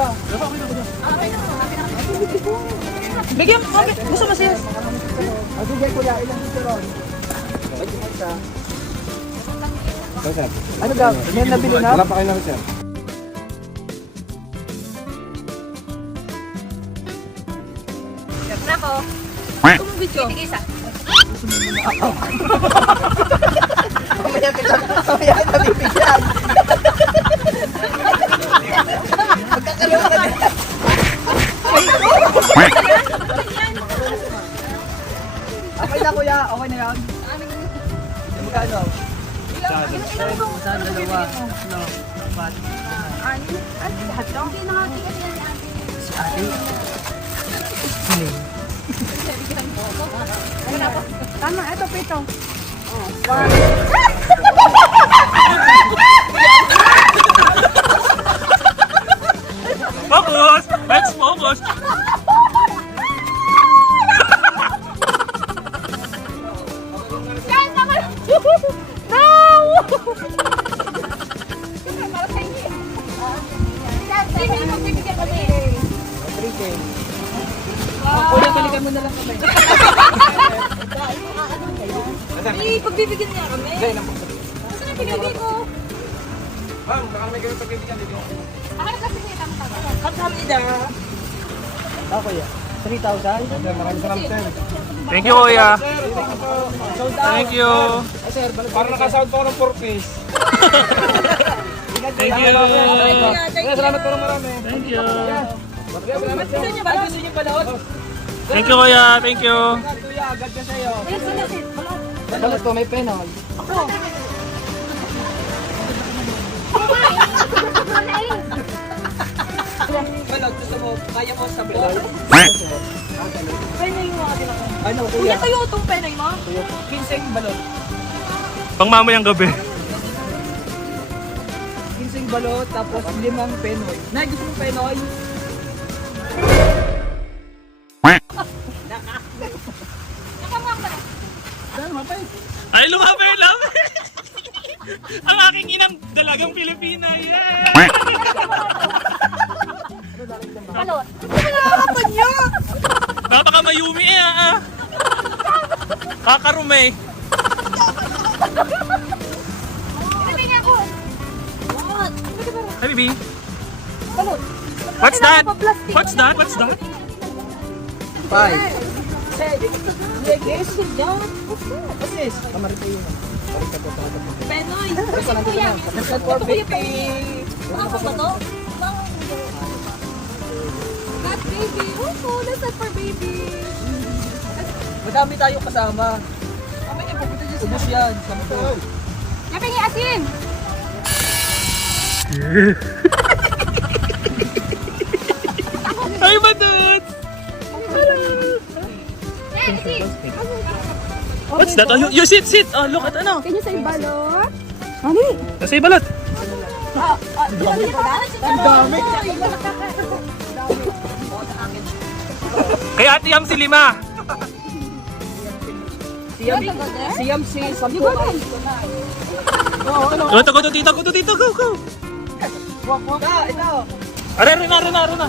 extra. Bigyan mo, gusto mo siya? Bigyan ko ya, ilang dito ron. Isa. Sir. Ano daw? May nabili na? Wala pa kayo namin, sir. Nako. Tumubidyo. Isa. Mamaya kita bibigyan. Magkakalawa ka din. Okay na kuya, okay na yan. Magkano? Sa dalawa. No, apat. Ano? Ano lahat to? Hindi nakatigas yan si ate. Si ate? Tama, ito pito. Focus! Let's focus! Kuya, balikan mo na lang kami. May pagbibigyan niya kami. Saan ang pinili ko? Ma'am, baka may gawin pagbibigyan dito. Ako kasi niya tama. Kapsamida. Ah, kuya. 3,000? Sir, maraming salamat, sir. Thank you, kuya. Thank you. Thank you. Parang nakasound po ako ng 4-piece. Thank you. Kaya salamat po ng marami. Thank you. Gusto niyo balot? Thank you, kuya. Thank you. Kuya, agad ka sa'yo. Balot po, may penol. Balot, gusto mo, kaya mo sa balot? Penay mo ako. Ano, Kuya, kuya? tayo itong penay mo. 15 balot. Pang mamayang gabi. 15 balot, tapos 5 penoy. Nay, gusto mo penoy? Ay, lumabay lang! Ang aking inang dalagang Pilipina. Yeah! Balot. Napaka mayumi eh, ah. Kakarume. Sabi niya ako. What? Hi, baby. Balot. What's that? What's that? What's that? 5. Yes, yan. Asis. Kamari po yun. Penoy. Basta nandito Kuya. na. Nagkat Ito kuya 450. Baka ba to? That baby. Oh, that's not for baby. Madami tayong kasama. Ubus yan. Sampo. Yapin niya asin. Ay, badut! Yan, asin. What's that? Oh, you sit, sit! Oh, look at ano? Can you say balot? Mami. Nasa ibalat. Ang dami. Kay Ate Yam si Lima. Siyam si Sampo. Go, go, tita, go, tita, go, go. Ito. Are na.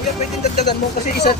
Kuya, pwedeng dagdagan mo kasi isa